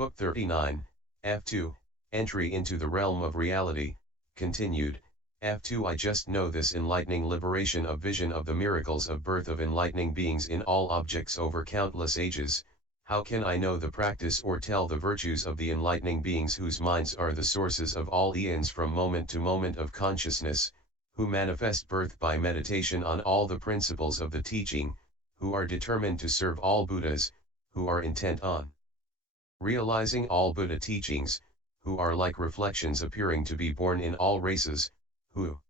Book 39, F2, Entry into the Realm of Reality, continued. F2 I just know this enlightening liberation of vision of the miracles of birth of enlightening beings in all objects over countless ages. How can I know the practice or tell the virtues of the enlightening beings whose minds are the sources of all eons from moment to moment of consciousness, who manifest birth by meditation on all the principles of the teaching, who are determined to serve all Buddhas, who are intent on realizing all Buddha teachings, who are like reflections appearing to be born in all races, who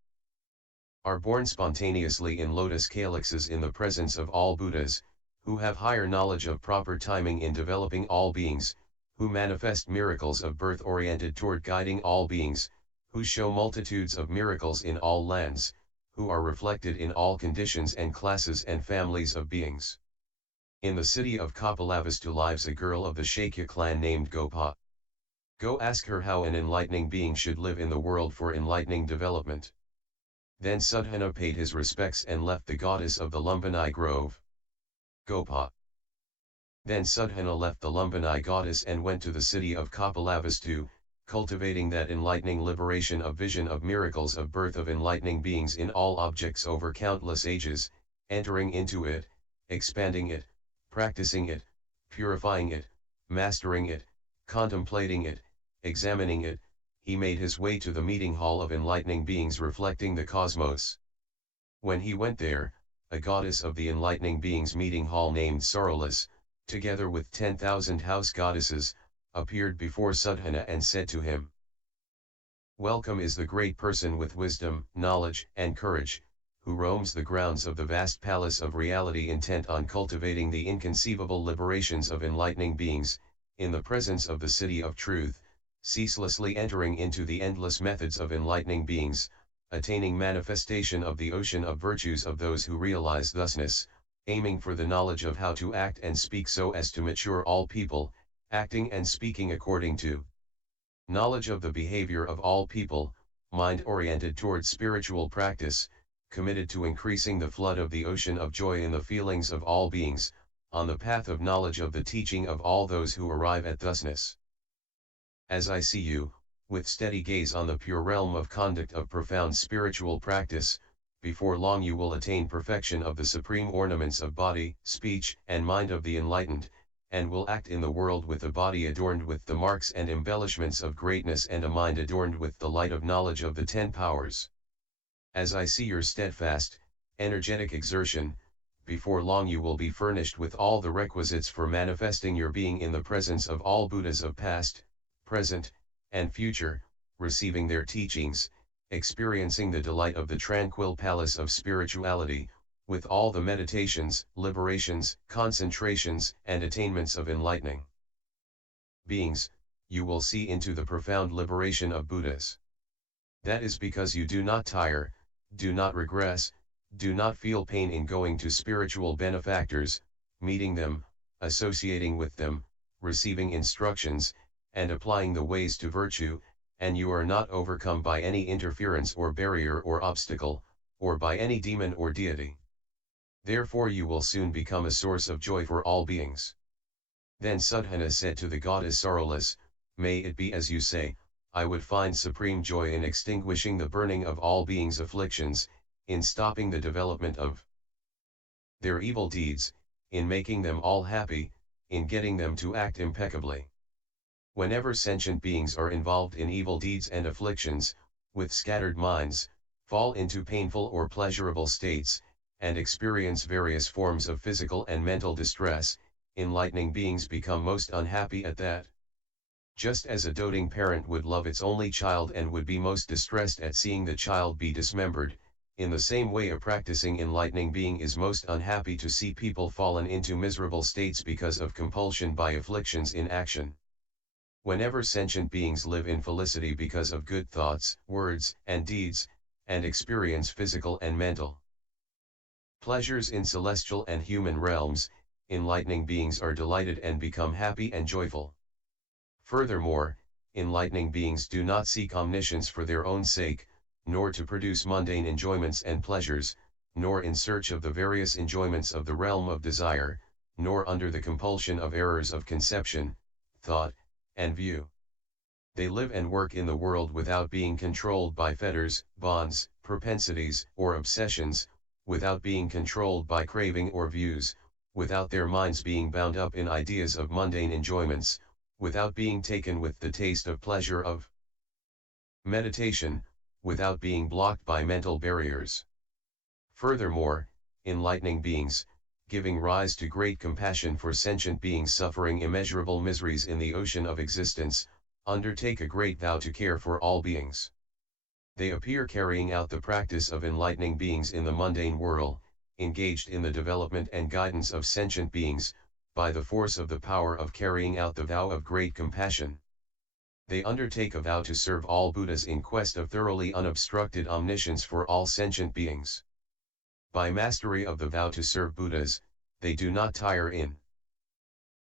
are born spontaneously in lotus calyxes in the presence of all Buddhas, who have higher knowledge of proper timing in developing all beings, who manifest miracles of birth oriented toward guiding all beings, who show multitudes of miracles in all lands, who are reflected in all conditions and classes and families of beings. In the city of Kapilavastu lives a girl of the Shakya clan named Gopa. Go ask her how an enlightening being should live in the world for enlightening development. Then Sudhana paid his respects and left the goddess of the Lumbini grove. Gopa. Then Sudhana left the Lumbini goddess and went to the city of Kapilavastu, cultivating that enlightening liberation of vision of miracles of birth of enlightening beings in all objects over countless ages, entering into it, expanding it, practicing it, purifying it, mastering it, contemplating it, examining it. He made his way to the meeting hall of enlightening beings reflecting the cosmos. When he went there, a goddess of the enlightening beings meeting hall named Sorrowless, together with 10,000 house goddesses, appeared before Sudhana and said to him, "Welcome is the great person with wisdom, knowledge, and courage, who roams the grounds of the vast palace of reality intent on cultivating the inconceivable liberations of enlightening beings, in the presence of the city of truth, ceaselessly entering into the endless methods of enlightening beings, attaining manifestation of the ocean of virtues of those who realize thusness, aiming for the knowledge of how to act and speak so as to mature all people, acting and speaking according to knowledge of the behavior of all people, mind-oriented toward spiritual practice, committed to increasing the flood of the ocean of joy in the feelings of all beings, on the path of knowledge of the teaching of all those who arrive at thusness. As I see you, with steady gaze on the pure realm of conduct of profound spiritual practice, before long you will attain perfection of the supreme ornaments of body, speech, and mind of the enlightened, and will act in the world with a body adorned with the marks and embellishments of greatness and a mind adorned with the light of knowledge of the 10 powers. As I see your steadfast, energetic exertion, before long you will be furnished with all the requisites for manifesting your being in the presence of all Buddhas of past, present, and future, receiving their teachings, experiencing the delight of the tranquil palace of spirituality, with all the meditations, liberations, concentrations, and attainments of enlightening beings. You will see into the profound liberation of Buddhas. That is because you do not tire, do not regress, do not feel pain in going to spiritual benefactors, meeting them, associating with them, receiving instructions, and applying the ways to virtue, and you are not overcome by any interference or barrier or obstacle, or by any demon or deity. Therefore you will soon become a source of joy for all beings." Then Sudhana said to the goddess Sorrowless, "May it be as you say, I would find supreme joy in extinguishing the burning of all beings' afflictions, in stopping the development of their evil deeds, in making them all happy, in getting them to act impeccably. Whenever sentient beings are involved in evil deeds and afflictions, with scattered minds, fall into painful or pleasurable states, and experience various forms of physical and mental distress, enlightening beings become most unhappy at that. Just as a doting parent would love its only child and would be most distressed at seeing the child be dismembered, in the same way a practicing enlightening being is most unhappy to see people fallen into miserable states because of compulsion by afflictions in action. Whenever sentient beings live in felicity because of good thoughts, words, and deeds, and experience physical and mental pleasures in celestial and human realms, enlightening beings are delighted and become happy and joyful. Furthermore, enlightening beings do not seek omniscience for their own sake, nor to produce mundane enjoyments and pleasures, nor in search of the various enjoyments of the realm of desire, nor under the compulsion of errors of conception, thought, and view. They live and work in the world without being controlled by fetters, bonds, propensities, or obsessions, without being controlled by craving or views, without their minds being bound up in ideas of mundane enjoyments, without being taken with the taste of pleasure of meditation, without being blocked by mental barriers. Furthermore, enlightening beings, giving rise to great compassion for sentient beings suffering immeasurable miseries in the ocean of existence, undertake a great vow to care for all beings. They appear carrying out the practice of enlightening beings in the mundane world, engaged in the development and guidance of sentient beings, by the force of the power of carrying out the vow of great compassion. They undertake a vow to serve all Buddhas in quest of thoroughly unobstructed omniscience for all sentient beings. By mastery of the vow to serve Buddhas, they do not tire in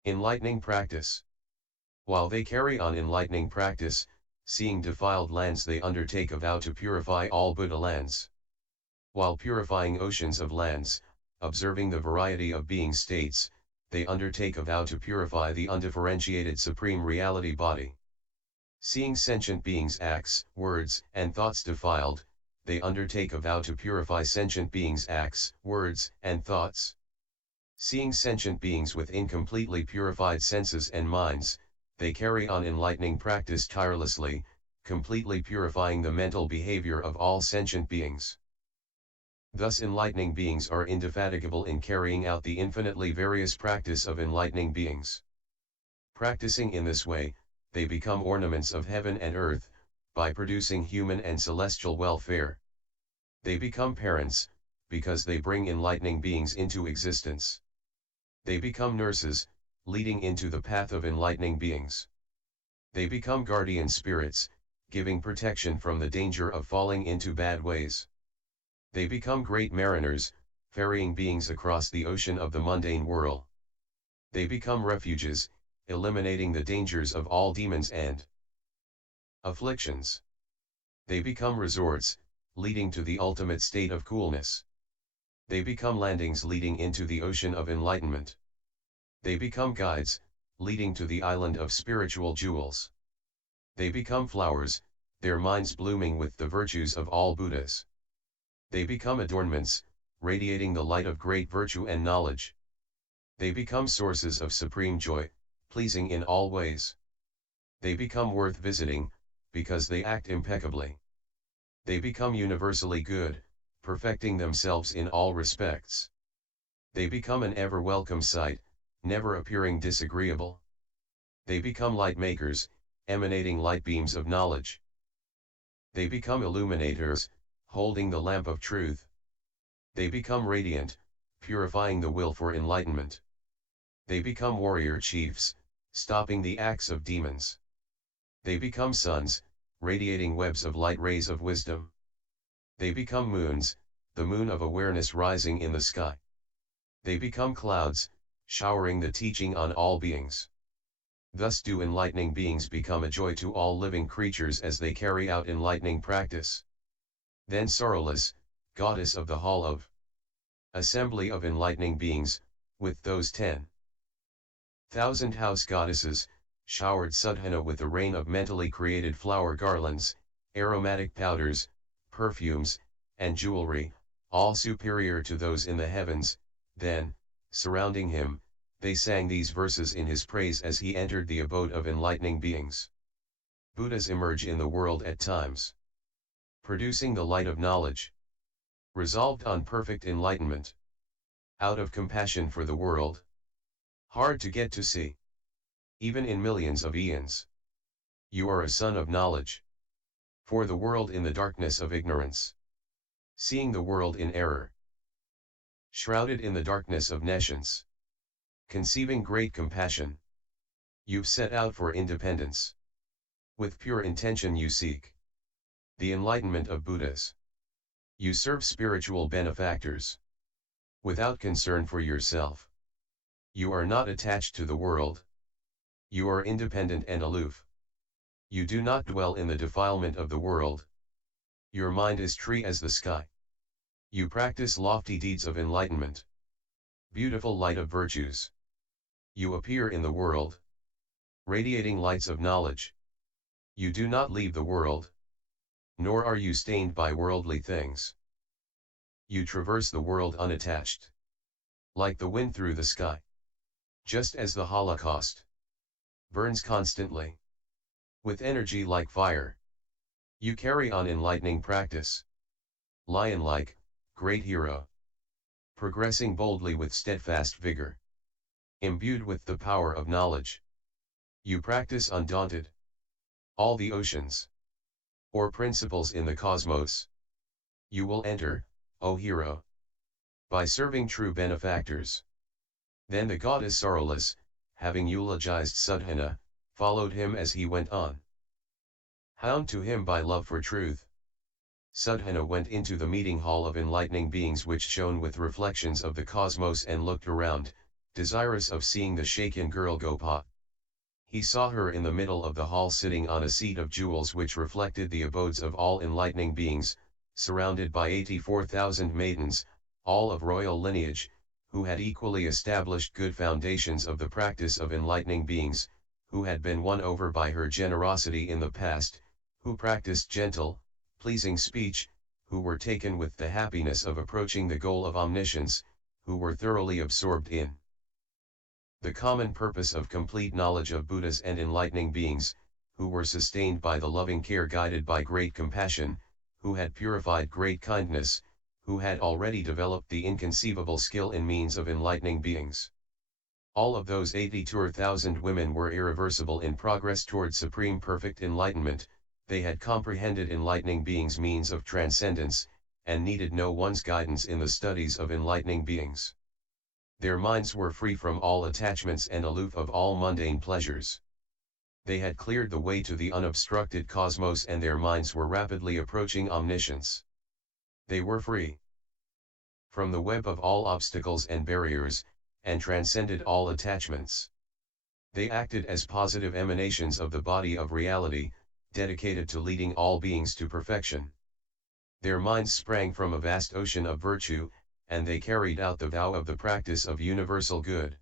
enlightening practice. While they carry on enlightening practice, seeing defiled lands they undertake a vow to purify all Buddha lands. While purifying oceans of lands, observing the variety of being states, they undertake a vow to purify the undifferentiated Supreme Reality body. Seeing sentient beings' acts, words, and thoughts defiled, they undertake a vow to purify sentient beings' acts, words, and thoughts. Seeing sentient beings with incompletely purified senses and minds, they carry on enlightening practice tirelessly, completely purifying the mental behavior of all sentient beings. Thus enlightening beings are indefatigable in carrying out the infinitely various practice of enlightening beings. Practicing in this way, they become ornaments of heaven and earth, by producing human and celestial welfare. They become parents, because they bring enlightening beings into existence. They become nurses, leading into the path of enlightening beings. They become guardian spirits, giving protection from the danger of falling into bad ways. They become great mariners, ferrying beings across the ocean of the mundane world. They become refuges, eliminating the dangers of all demons and afflictions. They become resorts, leading to the ultimate state of coolness. They become landings leading into the ocean of enlightenment. They become guides, leading to the island of spiritual jewels. They become flowers, their minds blooming with the virtues of all Buddhas. They become adornments, radiating the light of great virtue and knowledge. They become sources of supreme joy, pleasing in all ways. They become worth visiting, because they act impeccably. They become universally good, perfecting themselves in all respects. They become an ever welcome sight, never appearing disagreeable. They become light makers, emanating light beams of knowledge. They become illuminators, holding the lamp of truth. They become radiant, purifying the will for enlightenment. They become warrior chiefs, stopping the acts of demons. They become suns, radiating webs of light rays of wisdom. They become moons, the moon of awareness rising in the sky. They become clouds, showering the teaching on all beings. Thus do enlightening beings become a joy to all living creatures as they carry out enlightening practice. Then Sorrowless, goddess of the hall of assembly of enlightening beings, with those 10,000 house goddesses, showered Sudhana with the rain of mentally created flower garlands, aromatic powders, perfumes, and jewelry, all superior to those in the heavens. Then, surrounding him, they sang these verses in his praise as he entered the abode of enlightening beings. Buddhas emerge in the world at times, producing the light of knowledge, resolved on perfect enlightenment, out of compassion for the world. Hard to get to see, even in millions of eons. You are a son of knowledge. For the world in the darkness of ignorance, seeing the world in error, shrouded in the darkness of nescience, conceiving great compassion, you've set out for independence. With pure intention you seek the enlightenment of Buddhas. You serve spiritual benefactors, without concern for yourself. You are not attached to the world. You are independent and aloof. You do not dwell in the defilement of the world. Your mind is free as the sky. You practice lofty deeds of enlightenment, beautiful light of virtues. You appear in the world, radiating lights of knowledge. You do not leave the world, nor are you stained by worldly things. You traverse the world unattached, like the wind through the sky. Just as the Holocaust burns constantly, with energy like fire, you carry on enlightening practice. Lion-like, great hero, progressing boldly with steadfast vigor, imbued with the power of knowledge. You practice undaunted. All the oceans, or principles in the cosmos, you will enter, O hero, by serving true benefactors. Then the goddess sorrowless, having eulogized Sudhana, followed him as he went on. Hound to him by love for truth, Sudhana went into the meeting hall of enlightening beings which shone with reflections of the cosmos and looked around, desirous of seeing the shaken girl Gopa. He saw her in the middle of the hall sitting on a seat of jewels which reflected the abodes of all enlightening beings, surrounded by 84,000 maidens, all of royal lineage, who had equally established good foundations of the practice of enlightening beings, who had been won over by her generosity in the past, who practiced gentle, pleasing speech, who were taken with the happiness of approaching the goal of omniscience, who were thoroughly absorbed in the common purpose of complete knowledge of Buddhas and enlightening beings, who were sustained by the loving care guided by great compassion, who had purified great kindness, who had already developed the inconceivable skill in means of enlightening beings. All of those 82,000 women were irreversible in progress toward supreme perfect enlightenment. They had comprehended enlightening beings' means of transcendence, and needed no one's guidance in the studies of enlightening beings. Their minds were free from all attachments and aloof of all mundane pleasures. They had cleared the way to the unobstructed cosmos and their minds were rapidly approaching omniscience. They were free from the web of all obstacles and barriers, and transcended all attachments. They acted as positive emanations of the body of reality, dedicated to leading all beings to perfection. Their minds sprang from a vast ocean of virtue, and they carried out the vow of the practice of universal good.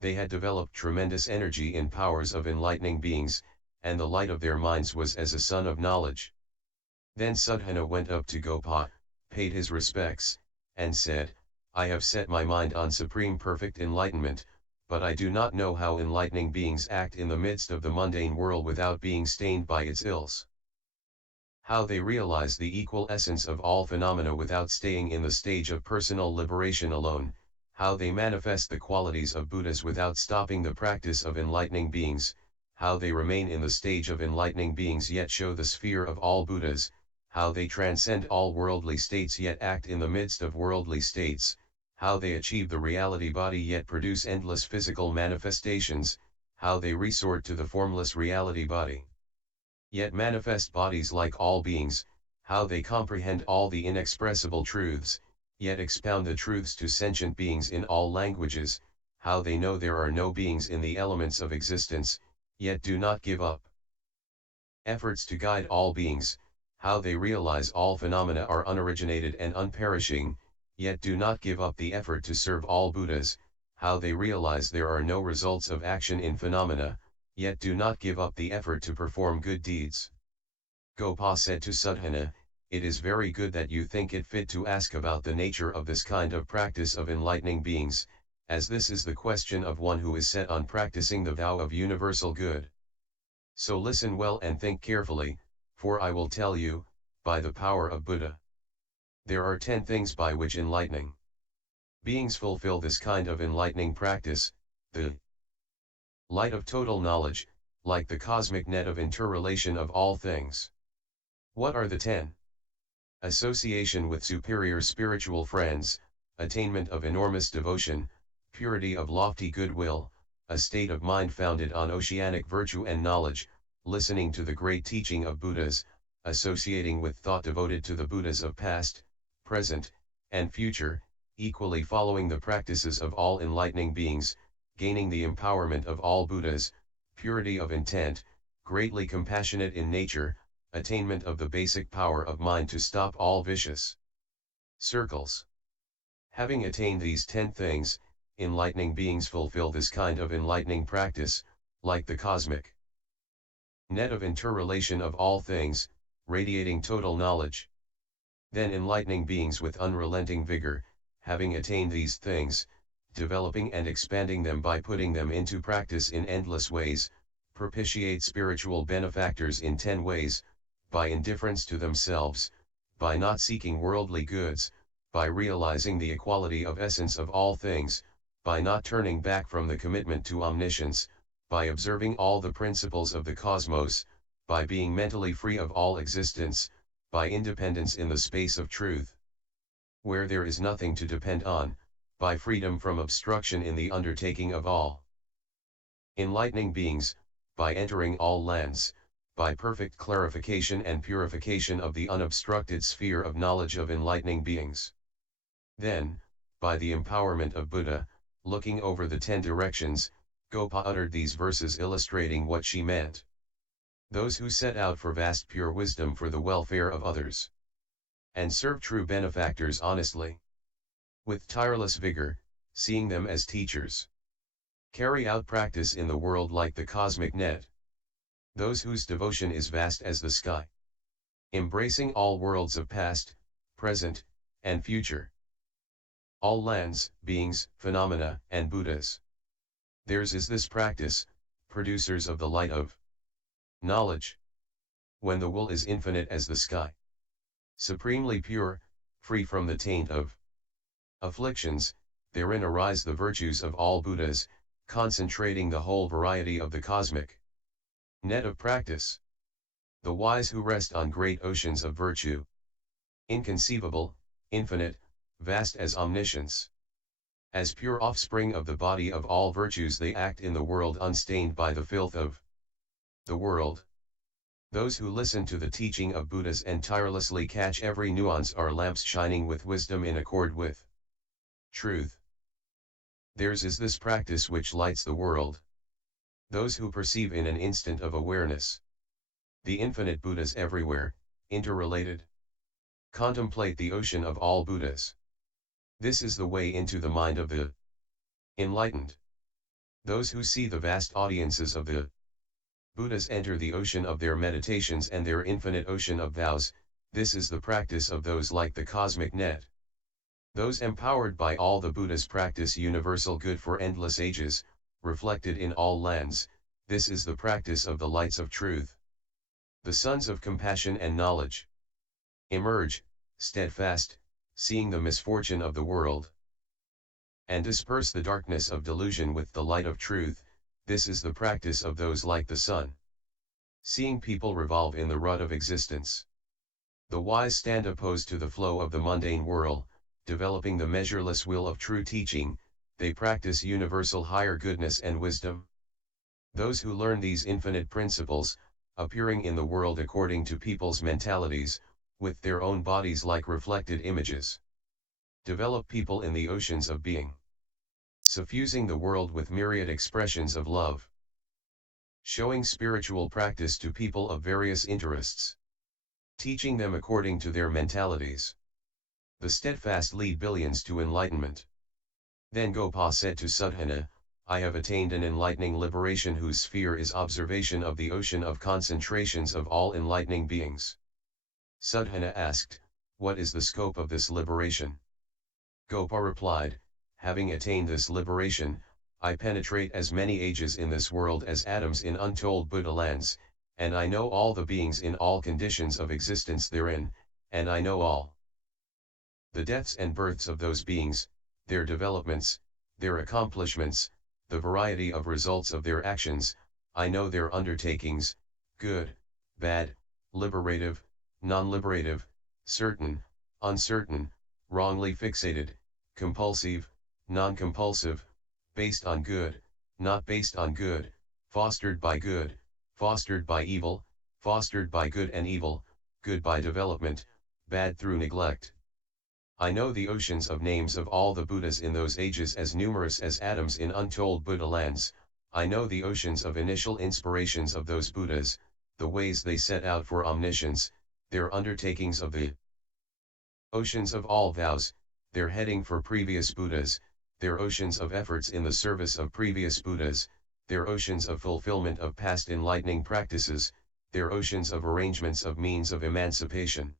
They had developed tremendous energy in powers of enlightening beings, and the light of their minds was as a sun of knowledge. Then Sudhana went up to Gopa, paid his respects, and said, I have set my mind on supreme perfect enlightenment, but I do not know how enlightening beings act in the midst of the mundane world without being stained by its ills. How they realize the equal essence of all phenomena without staying in the stage of personal liberation alone, how they manifest the qualities of Buddhas without stopping the practice of enlightening beings, how they remain in the stage of enlightening beings yet show the sphere of all Buddhas, how they transcend all worldly states yet act in the midst of worldly states, how they achieve the reality body yet produce endless physical manifestations, how they resort to the formless reality body, yet manifest bodies like all beings, how they comprehend all the inexpressible truths, yet expound the truths to sentient beings in all languages, how they know there are no beings in the elements of existence, yet do not give up efforts to guide all beings, how they realize all phenomena are unoriginated and unperishing, yet do not give up the effort to serve all Buddhas, how they realize there are no results of action in phenomena, yet do not give up the effort to perform good deeds. Gopa said to Sudhana, it is very good that you think it fit to ask about the nature of this kind of practice of enlightening beings, as this is the question of one who is set on practicing the vow of universal good. So listen well and think carefully, for I will tell you, by the power of Buddha. There are 10 things by which enlightening beings fulfill this kind of enlightening practice, the light of total knowledge, like the cosmic net of interrelation of all things. What are the 10? Association with superior spiritual friends, attainment of enormous devotion, purity of lofty goodwill, a state of mind founded on oceanic virtue and knowledge, listening to the great teaching of Buddhas, associating with thought devoted to the Buddhas of past, present, and future, equally following the practices of all enlightening beings, gaining the empowerment of all Buddhas, purity of intent, greatly compassionate in nature, attainment of the basic power of mind to stop all vicious circles. Having attained these 10 things, enlightening beings fulfill this kind of enlightening practice, like the cosmic net of interrelation of all things, radiating total knowledge. Then enlightening beings with unrelenting vigor, having attained these things, developing and expanding them by putting them into practice in endless ways, propitiate spiritual benefactors in 10 ways, by indifference to themselves, by not seeking worldly goods, by realizing the equality of essence of all things, by not turning back from the commitment to omniscience, by observing all the principles of the cosmos, by being mentally free of all existence, by independence in the space of truth, where there is nothing to depend on, by freedom from obstruction in the undertaking of all enlightening beings, by entering all lands, by perfect clarification and purification of the unobstructed sphere of knowledge of enlightening beings. Then, by the empowerment of Buddha, looking over the 10 directions, Gopa uttered these verses illustrating what she meant. Those who set out for vast pure wisdom for the welfare of others, and serve true benefactors honestly, with tireless vigor, seeing them as teachers, carry out practice in the world like the cosmic net. Those whose devotion is vast as the sky, embracing all worlds of past, present, and future, all lands, beings, phenomena, and Buddhas. Theirs is this practice, producers of the light of knowledge. When the will is infinite as the sky, supremely pure, free from the taint of afflictions, therein arise the virtues of all Buddhas, concentrating the whole variety of the cosmic net of practice. The wise who rest on great oceans of virtue, inconceivable, infinite, vast as omniscience. As pure offspring of the body of all virtues they act in the world unstained by the filth of the world. Those who listen to the teaching of Buddhas and tirelessly catch every nuance are lamps shining with wisdom in accord with truth. Theirs is this practice which lights the world. Those who perceive in an instant of awareness the infinite Buddhas everywhere, interrelated, contemplate the ocean of all Buddhas. This is the way into the mind of the enlightened. Those who see the vast audiences of the Buddhas enter the ocean of their meditations and their infinite ocean of vows. This is the practice of those like the cosmic net. Those empowered by all the Buddhas practice universal good for endless ages, reflected in all lands. This is the practice of the lights of truth. The sons of compassion and knowledge emerge, steadfast, seeing the misfortune of the world, and disperse the darkness of delusion with the light of truth. This is the practice of those like the sun, seeing people revolve in the rut of existence. The wise stand opposed to the flow of the mundane whirl, developing the measureless will of true teaching. They practice universal higher goodness and wisdom. Those who learn these infinite principles, appearing in the world according to people's mentalities, with their own bodies like reflected images, develop people in the oceans of being, suffusing the world with myriad expressions of love, showing spiritual practice to people of various interests, teaching them according to their mentalities. The steadfast lead billions to enlightenment. Then Gopa said to Sudhana, I have attained an enlightening liberation whose sphere is observation of the ocean of concentrations of all enlightening beings. Sudhana asked, what is the scope of this liberation? Gopa replied, having attained this liberation, I penetrate as many ages in this world as atoms in untold Buddha lands, and I know all the beings in all conditions of existence therein, and I know all the deaths and births of those beings, their developments, their accomplishments, the variety of results of their actions. I know their undertakings, good, bad, liberative, non-liberative, certain, uncertain, wrongly fixated, compulsive, non-compulsive, based on good, not based on good, fostered by evil, fostered by good and evil, good by development, bad through neglect. I know the oceans of names of all the Buddhas in those ages as numerous as atoms in untold Buddha lands. I know the oceans of initial inspirations of those Buddhas, the ways they set out for omniscience, their undertakings of the oceans of all vows, their heading for previous Buddhas, their oceans of efforts in the service of previous Buddhas, their oceans of fulfillment of past enlightening practices, their oceans of arrangements of means of emancipation.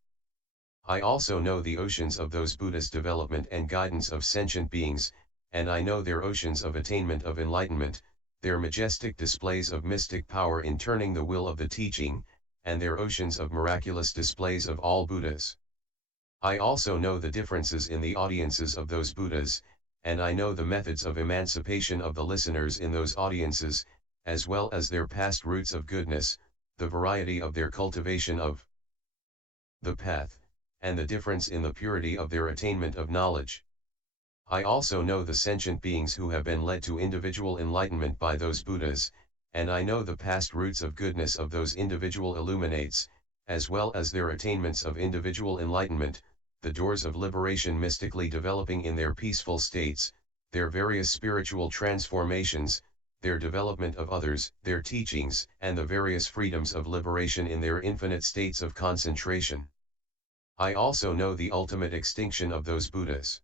I also know the oceans of those Buddhas' development and guidance of sentient beings, and I know their oceans of attainment of enlightenment, their majestic displays of mystic power in turning the will of the teaching, and their oceans of miraculous displays of all Buddhas. I also know the differences in the audiences of those Buddhas, and I know the methods of emancipation of the listeners in those audiences, as well as their past roots of goodness, the variety of their cultivation of the path, and the difference in the purity of their attainment of knowledge. I also know the sentient beings who have been led to individual enlightenment by those Buddhas, and I know the past roots of goodness of those individual illuminates, as well as their attainments of individual enlightenment, the doors of liberation mystically developing in their peaceful states, their various spiritual transformations, their development of others, their teachings, and the various freedoms of liberation in their infinite states of concentration. I also know the ultimate extinction of those Buddhas.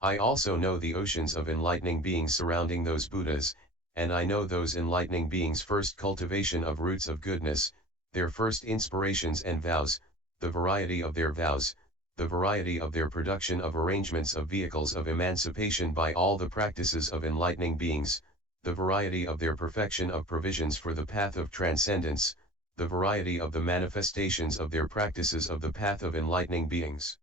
I also know the oceans of enlightening beings surrounding those Buddhas, and I know those enlightening beings' first cultivation of roots of goodness, their first inspirations and vows, the variety of their vows, the variety of their production of arrangements of vehicles of emancipation by all the practices of enlightening beings, the variety of their perfection of provisions for the path of transcendence, the variety of the manifestations of their practices of the path of enlightening beings,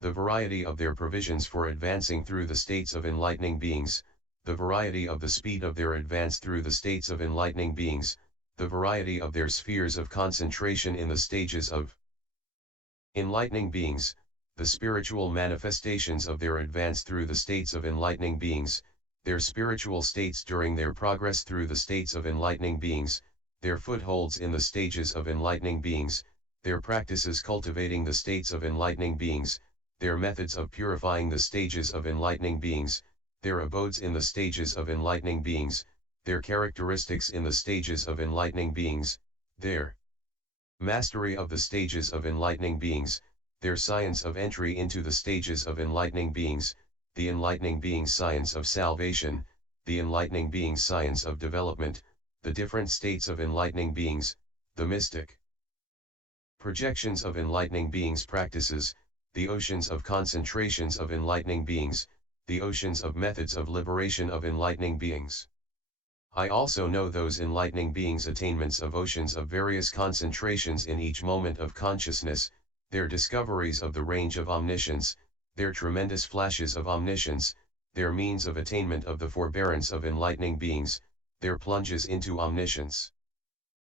the variety of their provisions for advancing through the states of enlightening beings, the variety of the speed of their advance through the states of enlightening beings, the variety of their spheres of concentration in the stages of enlightening beings, the spiritual manifestations of their advance through the states of enlightening beings, their spiritual states during their progress through the states of enlightening beings, their footholds in the stages of enlightening beings, their practices cultivating the states of enlightening beings, their methods of purifying the stages of enlightening beings, their abodes in the stages of enlightening beings, their characteristics in the stages of enlightening beings, their mastery of the stages of enlightening beings, their science of entry into the stages of enlightening beings, the enlightening being's science of salvation, the enlightening being's science of development, the different states of enlightening beings, the mystic projections of enlightening beings' practices, the oceans of concentrations of enlightening beings, the oceans of methods of liberation of enlightening beings. I also know those enlightening beings' attainments of oceans of various concentrations in each moment of consciousness, their discoveries of the range of omniscience, their tremendous flashes of omniscience, their means of attainment of the forbearance of enlightening beings, their plunges into omniscience.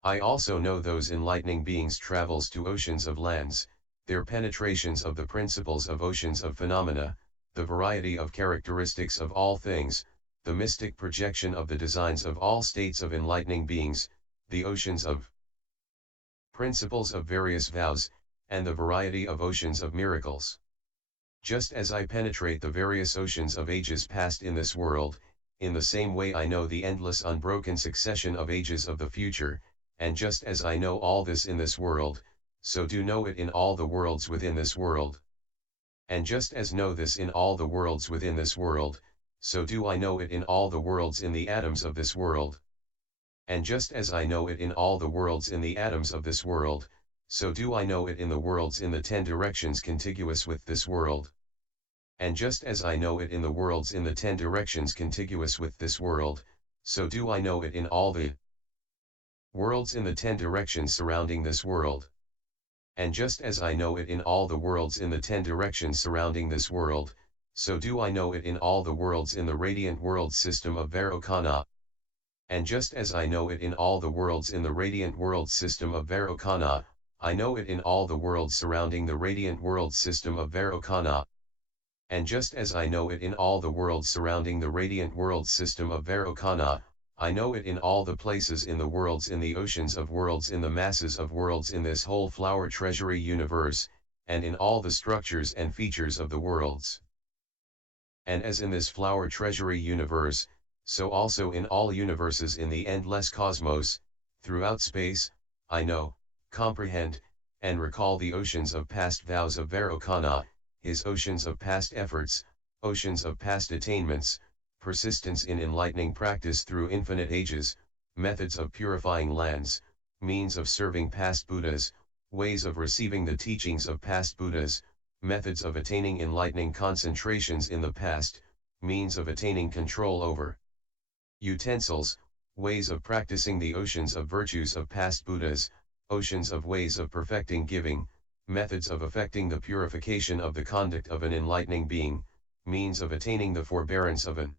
I also know those enlightening beings' travels to oceans of lands, their penetrations of the principles of oceans of phenomena, the variety of characteristics of all things, the mystic projection of the designs of all states of enlightening beings, the oceans of principles of various vows, and the variety of oceans of miracles. Just as I penetrate the various oceans of ages past in this world, in the same way I know the endless unbroken succession of ages of the future, and just as I know all this in this world, so do know it in all the worlds within this world. And just as know this in all the worlds within this world, so do I know it in all the worlds in the atoms of this world. And just as I know it in all the worlds in the atoms of this world, so do I know it in the worlds in the 10 directions contiguous with this world. And just as I know it in the worlds in the 10 directions contiguous with this world, so do I know it in all the worlds in the 10 directions surrounding this world. And just as I know it in all the worlds in the 10 directions surrounding this world, so do I know it in all the worlds in the radiant world system of Vairocana. And just as I know it in all the worlds in the radiant world system of Vairocana, I know it in all the worlds surrounding the radiant world system of Vairocana. And just as I know it in all the worlds surrounding the radiant world system of Vairocana, I know it in all the places in the worlds in the oceans of worlds in the masses of worlds in this whole flower treasury universe, and in all the structures and features of the worlds. And as in this flower treasury universe, so also in all universes in the endless cosmos, throughout space, I know, comprehend, and recall the oceans of past vows of Vairocana, his oceans of past efforts, oceans of past attainments, persistence in enlightening practice through infinite ages, methods of purifying lands, means of serving past Buddhas, ways of receiving the teachings of past Buddhas, methods of attaining enlightening concentrations in the past, means of attaining control over utensils, ways of practicing the oceans of virtues of past Buddhas, oceans of ways of perfecting giving, methods of effecting the purification of the conduct of an enlightening being, means of attaining the forbearance of an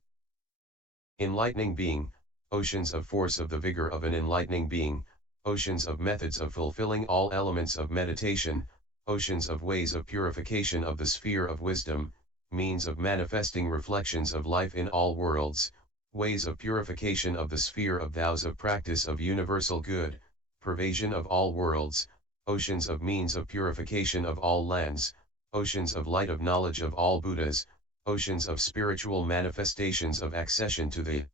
enlightening being, oceans of force of the vigor of an enlightening being, oceans of methods of fulfilling all elements of meditation, oceans of ways of purification of the sphere of wisdom, means of manifesting reflections of life in all worlds, ways of purification of the sphere of vows of practice of universal good, pervasion of all worlds, oceans of means of purification of all lands, oceans of light of knowledge of all Buddhas, oceans of spiritual manifestations of accession to the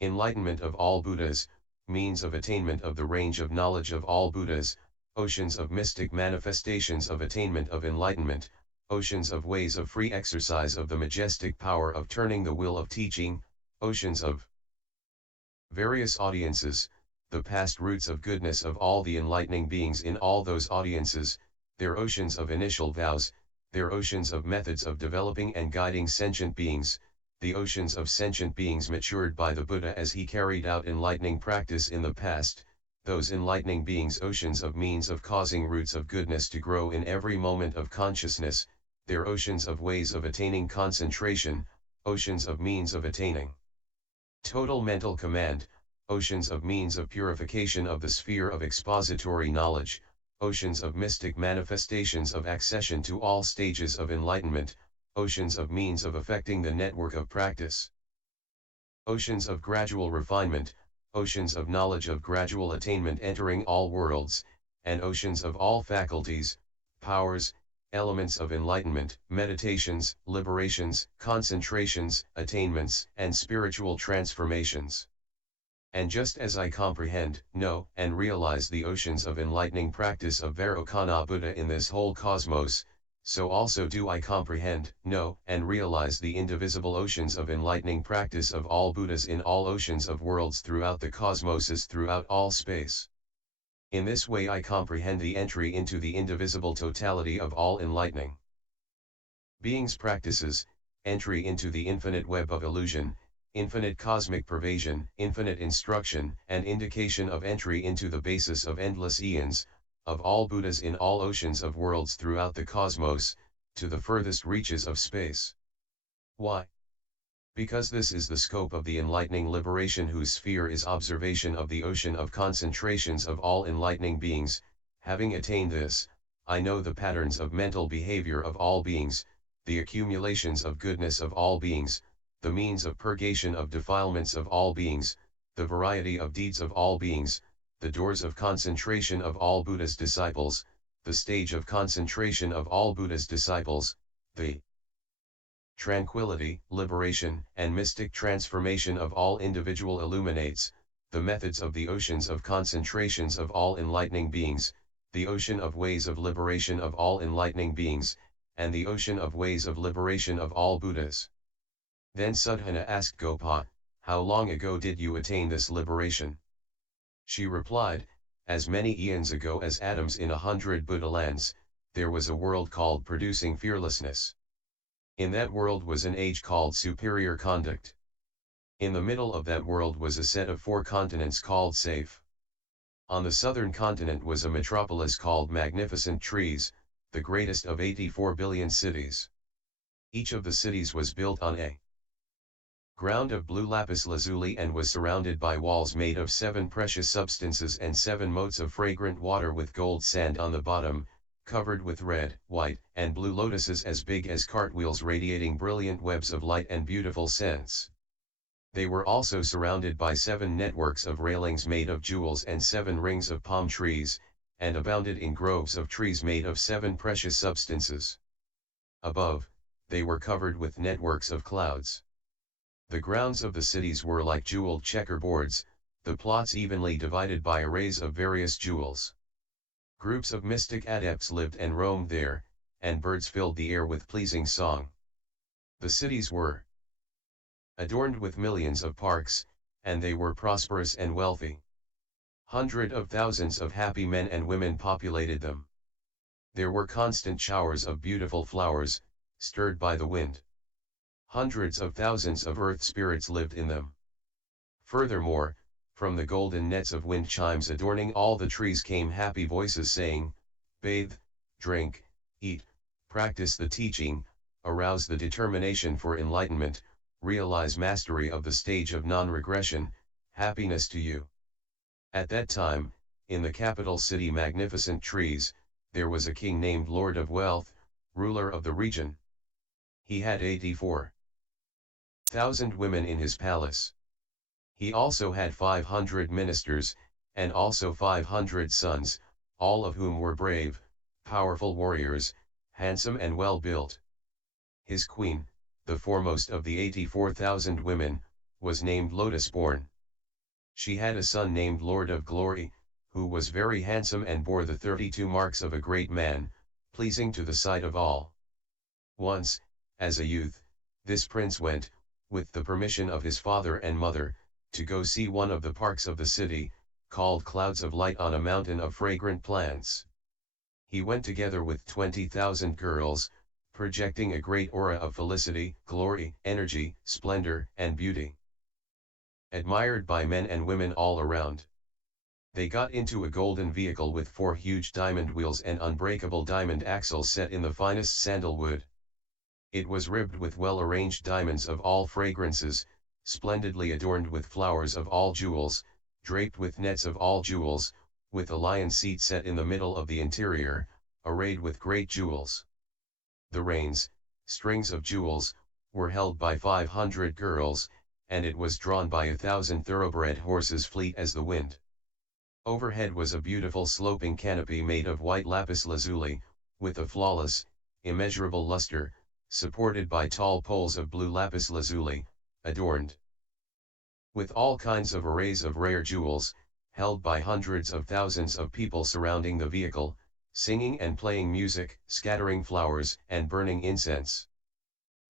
enlightenment of all Buddhas, means of attainment of the range of knowledge of all Buddhas, oceans of mystic manifestations of attainment of enlightenment, oceans of ways of free exercise of the majestic power of turning the will of teaching, oceans of various audiences, the past roots of goodness of all the enlightening beings in all those audiences, their oceans of initial vows, their oceans of methods of developing and guiding sentient beings, the oceans of sentient beings matured by the Buddha as he carried out enlightening practice in the past, those enlightening beings' oceans of means of causing roots of goodness to grow in every moment of consciousness, their oceans of ways of attaining concentration, oceans of means of attaining total mental command, oceans of means of purification of the sphere of expository knowledge, oceans of mystic manifestations of accession to all stages of enlightenment, oceans of means of affecting the network of practice, oceans of gradual refinement, oceans of knowledge of gradual attainment entering all worlds, and oceans of all faculties, powers, elements of enlightenment, meditations, liberations, concentrations, attainments, and spiritual transformations. And just as I comprehend, know, and realize the oceans of enlightening practice of Vairocana Buddha in this whole cosmos, so also do I comprehend, know, and realize the indivisible oceans of enlightening practice of all Buddhas in all oceans of worlds throughout the cosmoses throughout all space. In this way I comprehend the entry into the indivisible totality of all enlightening beings' practices, entry into the infinite web of illusion, infinite cosmic pervasion, infinite instruction, and indication of entry into the basis of endless eons, of all Buddhas in all oceans of worlds throughout the cosmos, to the furthest reaches of space. Why? Because this is the scope of the enlightening liberation whose sphere is observation of the ocean of concentrations of all enlightening beings. Having attained this, I know the patterns of mental behavior of all beings, the accumulations of goodness of all beings, the means of purgation of defilements of all beings, the variety of deeds of all beings, the doors of concentration of all Buddha's disciples, the stage of concentration of all Buddha's disciples, the tranquility, liberation, and mystic transformation of all individual illuminates, the methods of the oceans of concentrations of all enlightening beings, the ocean of ways of liberation of all enlightening beings, and the ocean of ways of liberation of all Buddhas. Then Sudhana asked Gopa, "How long ago did you attain this liberation?" She replied, "As many eons ago as atoms in 100 Buddha lands, there was a world called producing fearlessness. In that world was an age called superior conduct. In the middle of that world was a set of 4 continents called safe. On the southern continent was a metropolis called magnificent trees, the greatest of 84 billion cities. Each of the cities was built on a ground of blue lapis lazuli and was surrounded by walls made of 7 precious substances and 7 moats of fragrant water with gold sand on the bottom, covered with red, white, and blue lotuses as big as cartwheels radiating brilliant webs of light and beautiful scents. They were also surrounded by 7 networks of railings made of jewels and 7 rings of palm trees, and abounded in groves of trees made of 7 precious substances. Above, they were covered with networks of clouds. The grounds of the cities were like jeweled checkerboards, the plots evenly divided by arrays of various jewels. Groups of mystic adepts lived and roamed there, and birds filled the air with pleasing song. The cities were adorned with millions of parks, and they were prosperous and wealthy. Hundreds of thousands of happy men and women populated them. There were constant showers of beautiful flowers, stirred by the wind. Hundreds of thousands of earth spirits lived in them. Furthermore, from the golden nets of wind chimes adorning all the trees came happy voices saying, bathe, drink, eat, practice the teaching, arouse the determination for enlightenment, realize mastery of the stage of non-regression, happiness to you. At that time, in the capital city magnificent trees, there was a king named Lord of Wealth, ruler of the region. He had 84,000 women in his palace. He also had 500 ministers, and also 500 sons, all of whom were brave, powerful warriors, handsome and well-built. His queen, the foremost of the 84,000 women, was named Lotus-born. She had a son named Lord of Glory, who was very handsome and bore the 32 marks of a great man, pleasing to the sight of all. Once, as a youth, this prince went, with the permission of his father and mother, to go see one of the parks of the city, called Clouds of Light on a mountain of fragrant plants. He went together with 20,000 girls, projecting a great aura of felicity, glory, energy, splendor, and beauty. Admired by men and women all around. They got into a golden vehicle with 4 huge diamond wheels and unbreakable diamond axles set in the finest sandalwood. It was ribbed with well-arranged diamonds of all fragrances, splendidly adorned with flowers of all jewels, draped with nets of all jewels, with a lion seat set in the middle of the interior, arrayed with great jewels. The reins, strings of jewels, were held by 500 girls, and it was drawn by 1,000 thoroughbred horses fleet as the wind. Overhead was a beautiful sloping canopy made of white lapis lazuli, with a flawless, immeasurable luster, supported by tall poles of blue lapis lazuli, adorned with all kinds of arrays of rare jewels, held by hundreds of thousands of people surrounding the vehicle, singing and playing music, scattering flowers, and burning incense.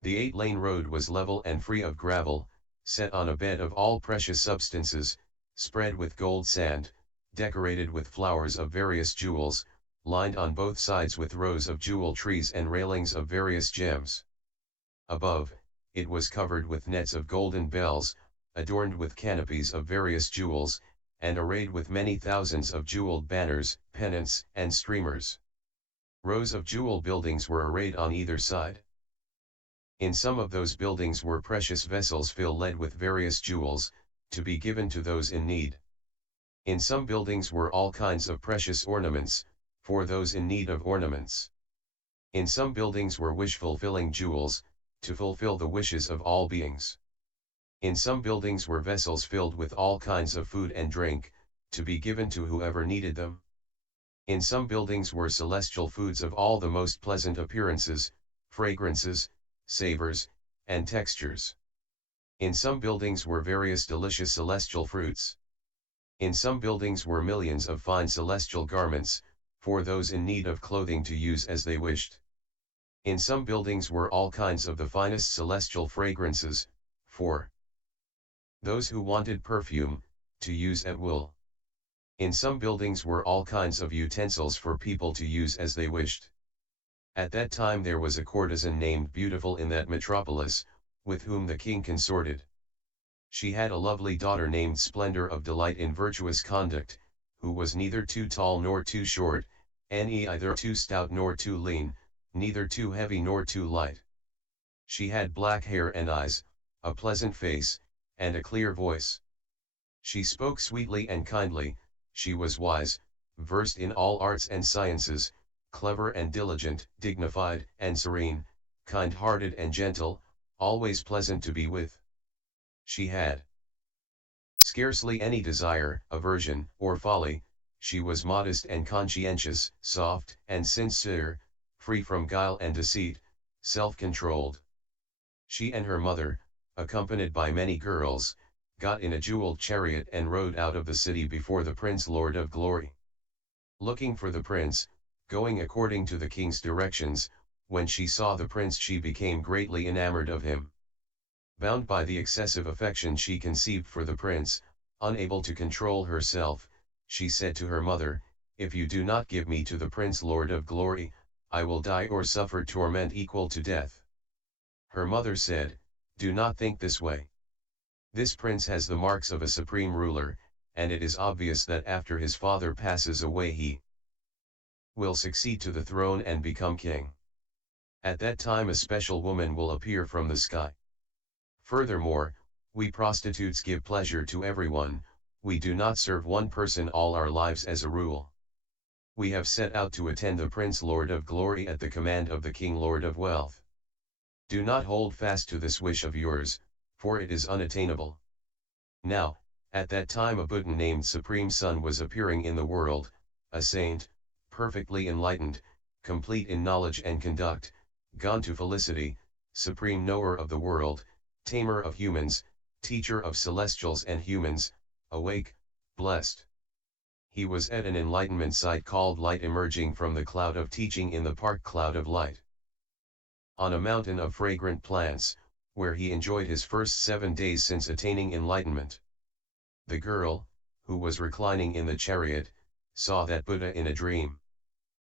The 8-lane road was level and free of gravel, set on a bed of all precious substances, spread with gold sand, decorated with flowers of various jewels, lined on both sides with rows of jewel trees and railings of various gems. Above, it was covered with nets of golden bells, adorned with canopies of various jewels, and arrayed with many thousands of jeweled banners, pennants, and streamers. Rows of jewel buildings were arrayed on either side. In some of those buildings were precious vessels filled with various jewels, to be given to those in need. In some buildings were all kinds of precious ornaments, for those in need of ornaments. In some buildings were wish-fulfilling jewels, to fulfill the wishes of all beings. In some buildings were vessels filled with all kinds of food and drink, to be given to whoever needed them. In some buildings were celestial foods of all the most pleasant appearances, fragrances, savors, and textures. In some buildings were various delicious celestial fruits. In some buildings were millions of fine celestial garments, for those in need of clothing to use as they wished. In some buildings were all kinds of the finest celestial fragrances, for those who wanted perfume, to use at will. In some buildings were all kinds of utensils for people to use as they wished. At that time there was a courtesan named Beautiful in that metropolis, with whom the king consorted. She had a lovely daughter named Splendor of Delight in virtuous conduct, who was neither too tall nor too short, neither too stout nor too lean, neither too heavy nor too light. She had black hair and eyes, a pleasant face, and a clear voice. She spoke sweetly and kindly, she was wise, versed in all arts and sciences, clever and diligent, dignified and serene, kind-hearted and gentle, always pleasant to be with. She had scarcely any desire, aversion, or folly, she was modest and conscientious, soft and sincere, free from guile and deceit, self-controlled. She and her mother, accompanied by many girls, got in a jeweled chariot and rode out of the city before the Prince Lord of Glory. Looking for the prince, going according to the king's directions, when she saw the prince she became greatly enamored of him. Bound by the excessive affection she conceived for the prince, unable to control herself, she said to her mother, "If you do not give me to the Prince Lord of Glory, I will die or suffer torment equal to death." Her mother said, "Do not think this way. This prince has the marks of a supreme ruler, and it is obvious that after his father passes away he will succeed to the throne and become king. At that time a special woman will appear from the sky. Furthermore, we prostitutes give pleasure to everyone, we do not serve one person all our lives as a rule. We have set out to attend the Prince Lord of Glory at the command of the King Lord of Wealth. Do not hold fast to this wish of yours, for it is unattainable." Now, at that time a Buddha named Supreme Son was appearing in the world, a saint, perfectly enlightened, complete in knowledge and conduct, gone to felicity, supreme knower of the world, tamer of humans, teacher of celestials and humans, awake, blessed. He was at an enlightenment site called light emerging from the cloud of teaching in the park cloud of light. On a mountain of fragrant plants, where he enjoyed his first 7 days since attaining enlightenment. The girl, who was reclining in the chariot, saw that Buddha in a dream.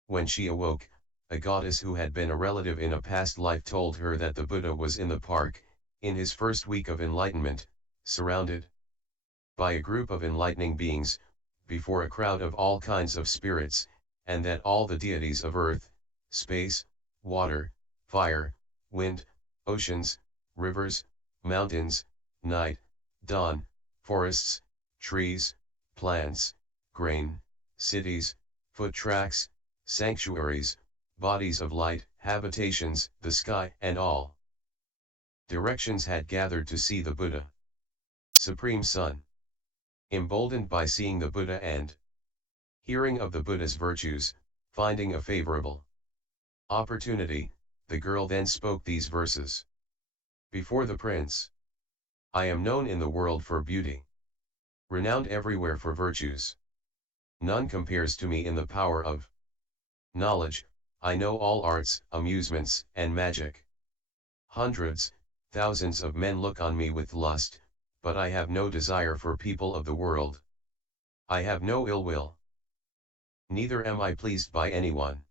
When she awoke, a goddess who had been a relative in a past life told her that the Buddha was in the park, in his first week of enlightenment, surrounded by a group of enlightening beings, before a crowd of all kinds of spirits, and that all the deities of earth, space, water, fire, wind, oceans, rivers, mountains, night, dawn, forests, trees, plants, grain, cities, foot tracks, sanctuaries, bodies of light, habitations, the sky and all directions had gathered to see the Buddha. Supreme Son. Emboldened by seeing the Buddha and hearing of the Buddha's virtues, finding a favorable opportunity, the girl then spoke these verses. Before the prince, I am known in the world for beauty, renowned everywhere for virtues. None compares to me in the power of knowledge. I know all arts, amusements, and magic. Hundreds, thousands of men look on me with lust, but I have no desire for people of the world. I have no ill will. Neither am I pleased by anyone.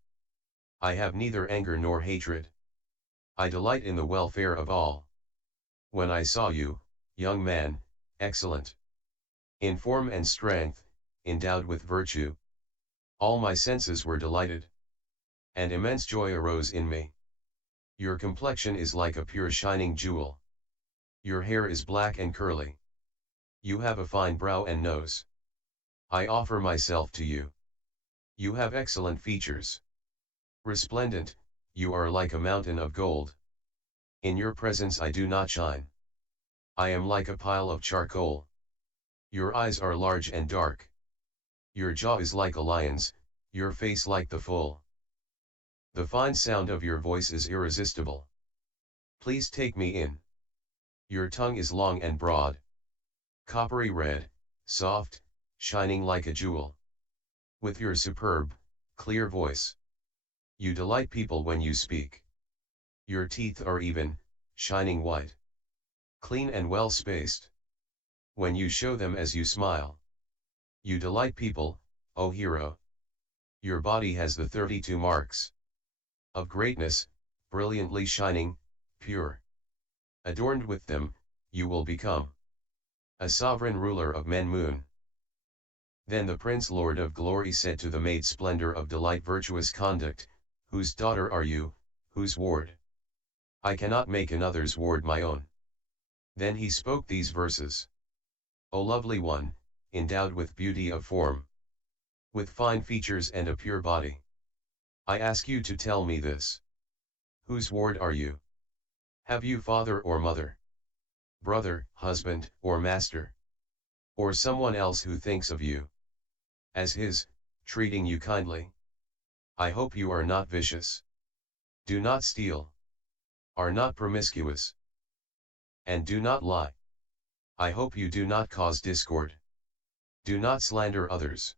I have neither anger nor hatred. I delight in the welfare of all. When I saw you, young man, excellent in form and strength, endowed with virtue, all my senses were delighted, and immense joy arose in me. Your complexion is like a pure shining jewel. Your hair is black and curly. You have a fine brow and nose. I offer myself to you. You have excellent features. Resplendent, you are like a mountain of gold. In your presence I do not shine. I am like a pile of charcoal. Your eyes are large and dark. Your jaw is like a lion's, your face like the foal. The fine sound of your voice is irresistible. Please take me in. Your tongue is long and broad, coppery red, soft, shining like a jewel. With your superb, clear voice, you delight people when you speak. Your teeth are even, shining white, clean and well spaced. When you show them as you smile, you delight people, O hero. Your body has the 32 marks of greatness, brilliantly shining, pure. Adorned with them, you will become a sovereign ruler of men moon. Then the Prince Lord of Glory said to the maid Splendor of Delight virtuous conduct, whose daughter are you, whose ward? I cannot make another's ward my own. Then he spoke these verses. O lovely one, endowed with beauty of form, with fine features and a pure body, I ask you to tell me this. Whose ward are you? Have you father or mother, brother, husband, or master, or someone else who thinks of you as his, treating you kindly? I hope you are not vicious, do not steal, are not promiscuous, and do not lie. I hope you do not cause discord, do not slander others,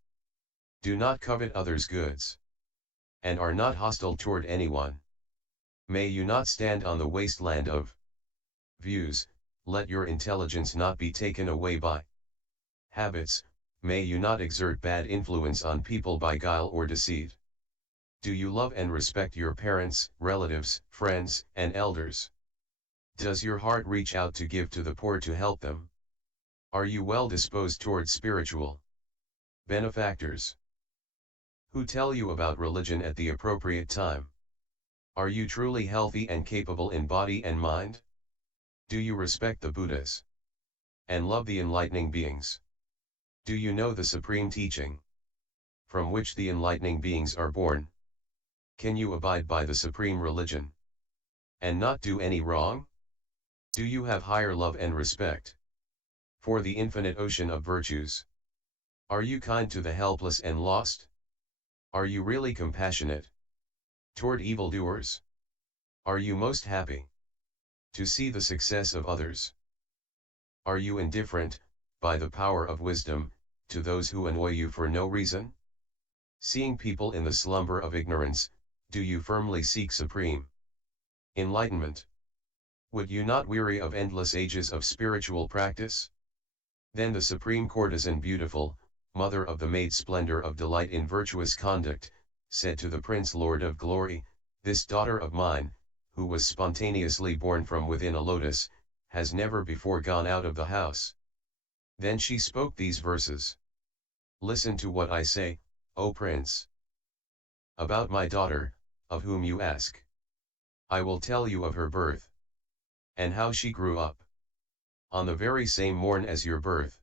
do not covet others' goods, and are not hostile toward anyone. May you not stand on the wasteland of views, let your intelligence not be taken away by habits, may you not exert bad influence on people by guile or deceit. Do you love and respect your parents, relatives, friends, and elders? Does your heart reach out to give to the poor to help them? Are you well disposed towards spiritual benefactors who tell you about religion at the appropriate time? Are you truly healthy and capable in body and mind? Do you respect the Buddhas and love the enlightening beings? Do you know the supreme teaching from which the enlightening beings are born? Can you abide by the supreme religion and not do any wrong? Do you have higher love and respect for the infinite ocean of virtues? Are you kind to the helpless and lost? Are you really compassionate toward evildoers? Are you most happy to see the success of others? Are you indifferent, by the power of wisdom, to those who annoy you for no reason? Seeing people in the slumber of ignorance, do you firmly seek supreme enlightenment? Would you not weary of endless ages of spiritual practice? Then the supreme courtesan beautiful, mother of the maid splendor of delight in virtuous conduct, said to the Prince Lord of Glory, this daughter of mine, who was spontaneously born from within a lotus, has never before gone out of the house. Then she spoke these verses. Listen to what I say, O Prince. About my daughter, of whom you ask. I will tell you of her birth, and how she grew up. On the very same morn as your birth,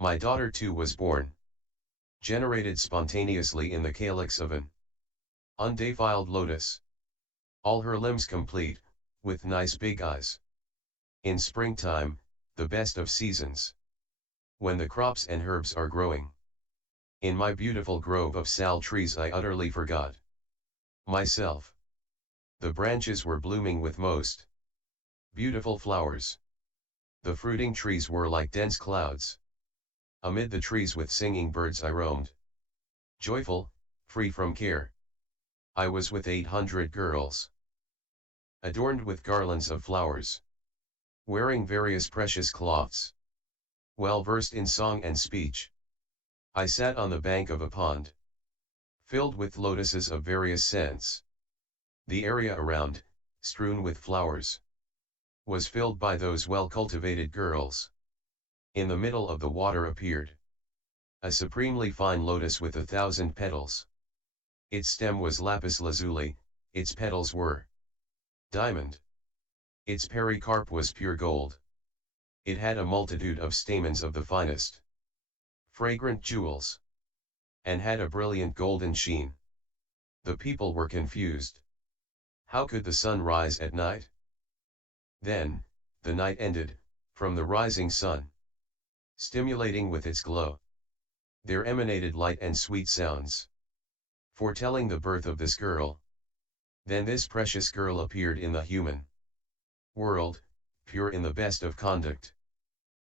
my daughter too was born, generated spontaneously in the calyx of an undefiled lotus. All her limbs complete, with nice big eyes. In springtime, the best of seasons, when the crops and herbs are growing. In my beautiful grove of sal trees I utterly forgot myself. The branches were blooming with most beautiful flowers. The fruiting trees were like dense clouds. Amid the trees with singing birds I roamed, joyful, free from care. I was with 800 girls, adorned with garlands of flowers, wearing various precious cloths, well versed in song and speech. I sat on the bank of a pond, filled with lotuses of various scents. The area around, strewn with flowers, was filled by those well-cultivated girls. In the middle of the water appeared a supremely fine lotus with 1,000 petals. Its stem was lapis lazuli, its petals were diamond. Its pericarp was pure gold. It had a multitude of stamens of the finest, fragrant jewels, and had a brilliant golden sheen. The people were confused. How could the sun rise at night? Then, the night ended, from the rising sun, stimulating with its glow. There emanated light and sweet sounds, foretelling the birth of this girl. Then this precious girl appeared in the human world, pure in the best of conduct.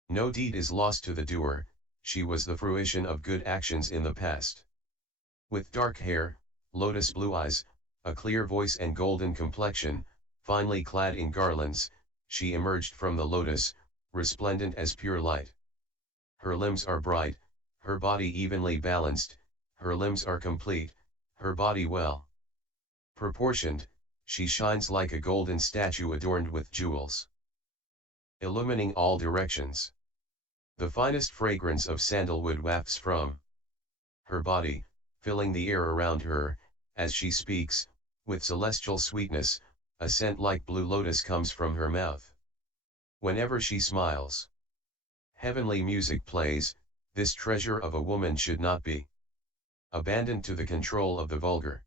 No deed is lost to the doer, she was the fruition of good actions in the past. With dark hair, lotus blue eyes, a clear voice and golden complexion, finely clad in garlands, she emerged from the lotus, resplendent as pure light. Her limbs are bright, her body evenly balanced, her limbs are complete, her body well proportioned, she shines like a golden statue adorned with jewels, illumining all directions. The finest fragrance of sandalwood wafts from her body, filling the air around her, as she speaks, with celestial sweetness, a scent like blue lotus comes from her mouth. Whenever she smiles, heavenly music plays. This treasure of a woman should not be abandoned to the control of the vulgar.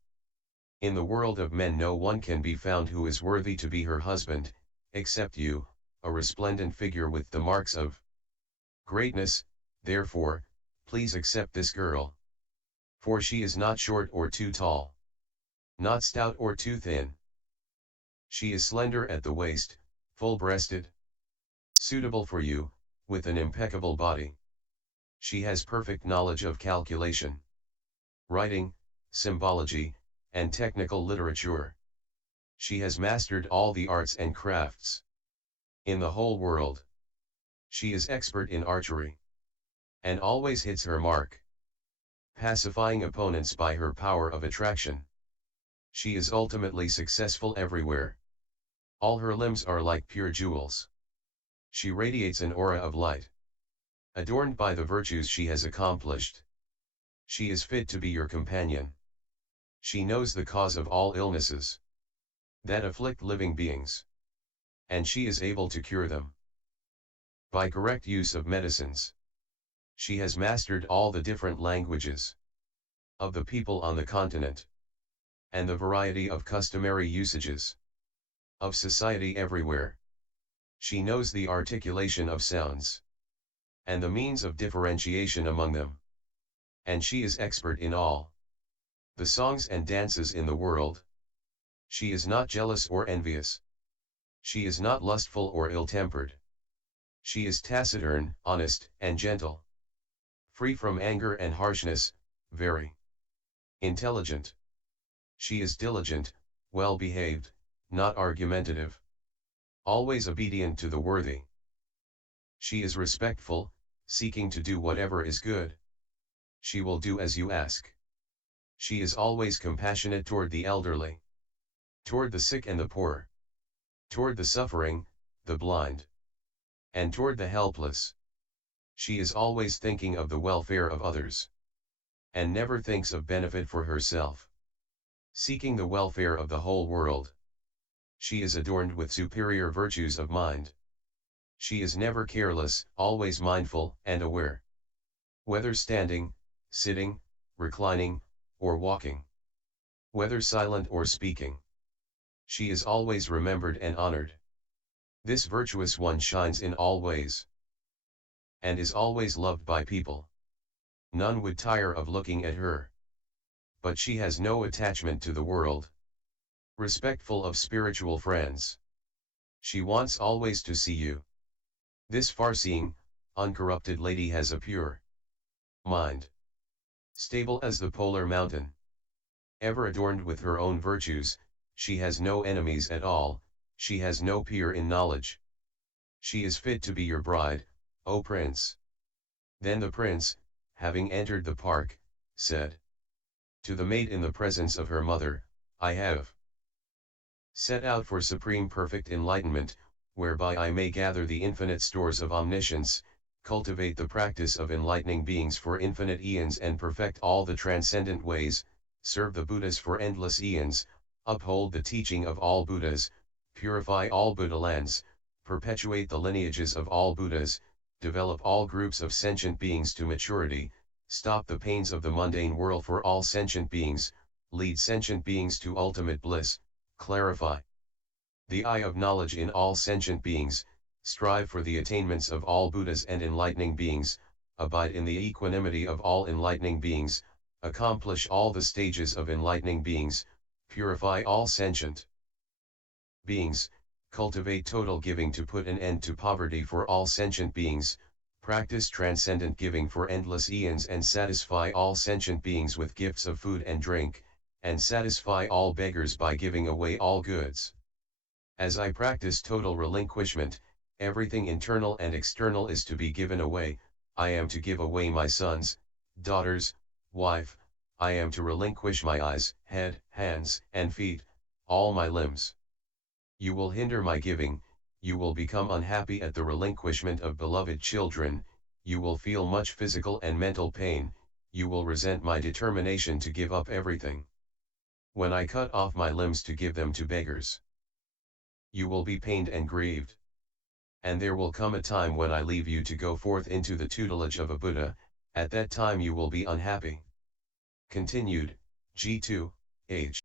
In the world of men no one can be found who is worthy to be her husband, except you, a resplendent figure with the marks of greatness. Therefore, please accept this girl. For she is not short or too tall, not stout or too thin. She is slender at the waist, full-breasted, suitable for you, with an impeccable body. She has perfect knowledge of calculation, writing, symbology, and technical literature. She has mastered all the arts and crafts. in the whole world. She is expert in archery, and always hits her mark, pacifying opponents by her power of attraction. She is ultimately successful everywhere. All her limbs are like pure jewels. She radiates an aura of light, adorned by the virtues she has accomplished. She is fit to be your companion. She knows the cause of all illnesses that afflict living beings, and she is able to cure them by correct use of medicines. She has mastered all the different languages of the people on the continent, and the variety of customary usages of society everywhere. She knows the articulation of sounds, and the means of differentiation among them. And she is expert in all the songs and dances in the world. She is not jealous or envious. She is not lustful or ill-tempered. She is taciturn, honest, and gentle, free from anger and harshness, very intelligent. She is diligent, well-behaved, not argumentative, always obedient to the worthy. She is respectful, seeking to do whatever is good. She will do as you ask. She is always compassionate toward the elderly, toward the sick and the poor, toward the suffering, the blind, and toward the helpless. She is always thinking of the welfare of others, and never thinks of benefit for herself, seeking the welfare of the whole world. She is adorned with superior virtues of mind. She is never careless, always mindful and aware, whether standing, sitting, reclining, or walking, whether silent or speaking. She is always remembered and honored. This virtuous one shines in all ways, and is always loved by people. None would tire of looking at her. But she has no attachment to the world, respectful of spiritual friends. She wants always to see you. This far-seeing, uncorrupted lady has a pure mind, stable as the polar mountain. Ever adorned with her own virtues, she has no enemies at all, she has no peer in knowledge. She is fit to be your bride, O prince. Then the prince, having entered the park, said to the maid in the presence of her mother, I have set out for supreme perfect enlightenment, whereby I may gather the infinite stores of omniscience, cultivate the practice of enlightening beings for infinite eons and perfect all the transcendent ways, serve the Buddhas for endless eons, uphold the teaching of all Buddhas, purify all Buddha lands, perpetuate the lineages of all Buddhas, develop all groups of sentient beings to maturity, stop the pains of the mundane world for all sentient beings, lead sentient beings to ultimate bliss, clarify the eye of knowledge in all sentient beings, strive for the attainments of all Buddhas and enlightening beings, abide in the equanimity of all enlightening beings, accomplish all the stages of enlightening beings, purify all sentient beings, cultivate total giving to put an end to poverty for all sentient beings, practice transcendent giving for endless eons and satisfy all sentient beings with gifts of food and drink, and satisfy all beggars by giving away all goods. As I practice total relinquishment, everything internal and external is to be given away. I am to give away my sons, daughters, wife, I am to relinquish my eyes, head, hands, and feet, all my limbs. You will hinder my giving, you will become unhappy at the relinquishment of beloved children, you will feel much physical and mental pain, you will resent my determination to give up everything. When I cut off my limbs to give them to beggars, you will be pained and grieved. And there will come a time when I leave you to go forth into the tutelage of a Buddha, at that time you will be unhappy. Continued, G2, H.